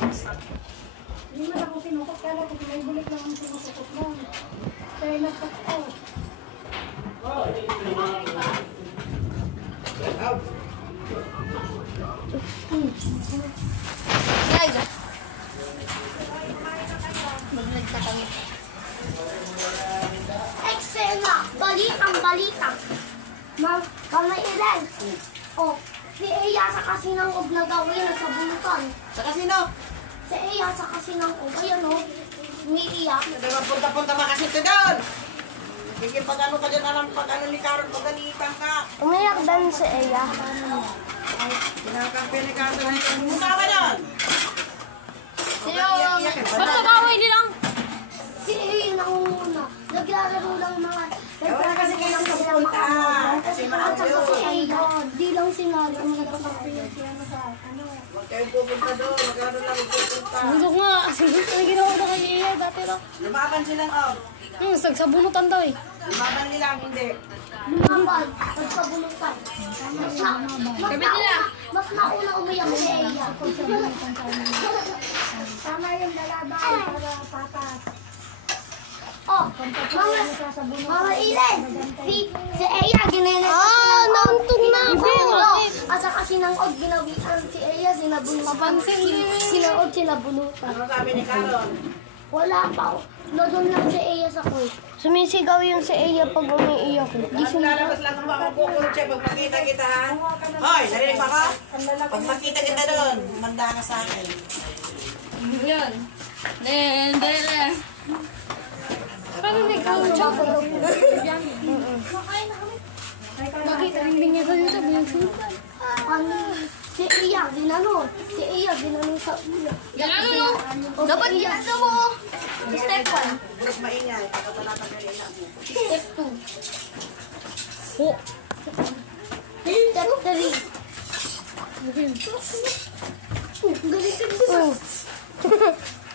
Hindi man ako sinukot ka lang, kasi may bulik lang ang sinukot lang. Kaya nagtakot. Guys, maglag na kami. Eksena, balitang-balita. Mamailan. Oh, si Eya sa kasinangog na gawin sa bulutan. Sa kasino? Si Eya sa kasinangog. Ayan o, umiiyak. Punta-punta ba kasi ito doon? Pag-ano ka dyan, alam pag-ano ni Carol, pag-alitan ka. Umiyak din si Eya. Kinakampi ni Carol na ito. Muna ka doon! Sino? Basta kaway nilang. Si Eya nangunguna. Naglalaro lang mga... Wala kasi kailang kapunta. Kasi At saka maayo. si Eya, di lang sinali ang nagkakapi. Huwag kayong pupunta doon. Magkano lang pupunta. Bulok nga. Ang ginawa ko kay Iya dati lang. Lumaban silang oh. Sagsabunutan daw eh. Lumaban nilang hindi. Lumaban, pagkabulutan. Mas nauna umiyak si Eya. Tama yung lalaban para patas. Oh, mga ilan. Si Eya, ginanay. Nauntog na ako. At saka sinangod, ginawian si Eya, sinabunutan. Sinangod, sinabunutan. Ano sabi ni Carol? Wala pa. Doon lang si Eya sa kuy. Sumisigaw yung si Eya pag umiiyak. Tapos lalabas lang ang mga kukurutse pag makita kita ha. Hoy, narinig mo ka? Pag makita kita doon, manda ka sa akin. Yan. Dendele. Paano may kautsok? Bakit ang linya ko dito? Binagsukan. Si Eya, ginano. Si Eya, ginano sa ulo. Ganano no? Dapat ginano mo. Step 1. Bukas maingay, pagkabalatan ka nila mo. Step 2. Oh. Step 3. Galing.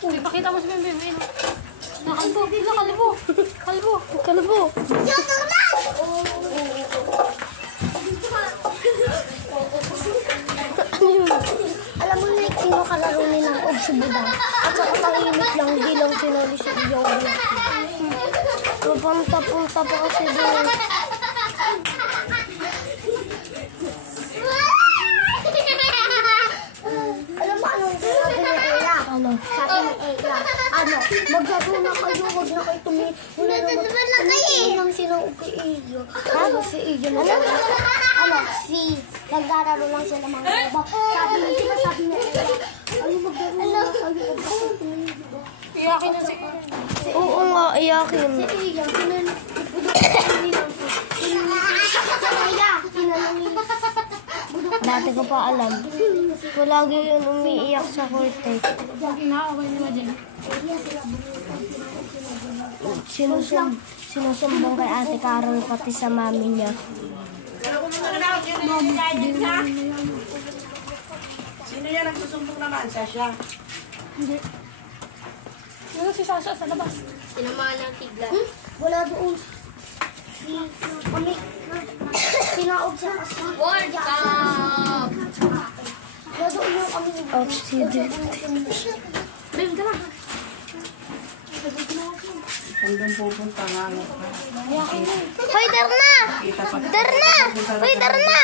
Uy, pakita mo si Bim Bim. Kalbo. Kalbo. Kalbo. Youtube na! Alam mo na sino kalaro nilang og si Budang. At saka tahimik lang, di lang sinuli si Iyon. Pupunta-punta pa kasi doon. Alam mo anong sabi ni Eya? Ano? Sabi ni Eya. Maglaro na kayo, huwag na kayo tumi. Wala naman silang kay Iyo. Si Iyo na nagdararo lang sila mga iba. Sabi ni Eya, maglaro na kayo. Iyakin na si Oo nga, iyakin. Si Iya, dati ko pa alam. Palagi yun umiiyak sa korte. Inaaway nila dyan. Sinusumbong kay Ate Carol pati sa mami niya. Sino yan ang susumbong naman? Sasha? Hindi. Ano si Sasha sa labas? Sinamahan ng tigla. Wala doon. Kami. Sinaog siya kasi. World Cup! Wala doon yung kami. Oxygen. Bim, tara. Hanggang pupunta nga. Hoy, Darna! Darna! Hoy, Darna!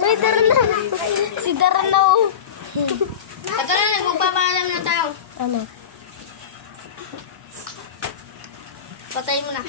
Hoy, Darna! Si Darna. Tara, magpapaalam na tayo. Ano? Patay mo na.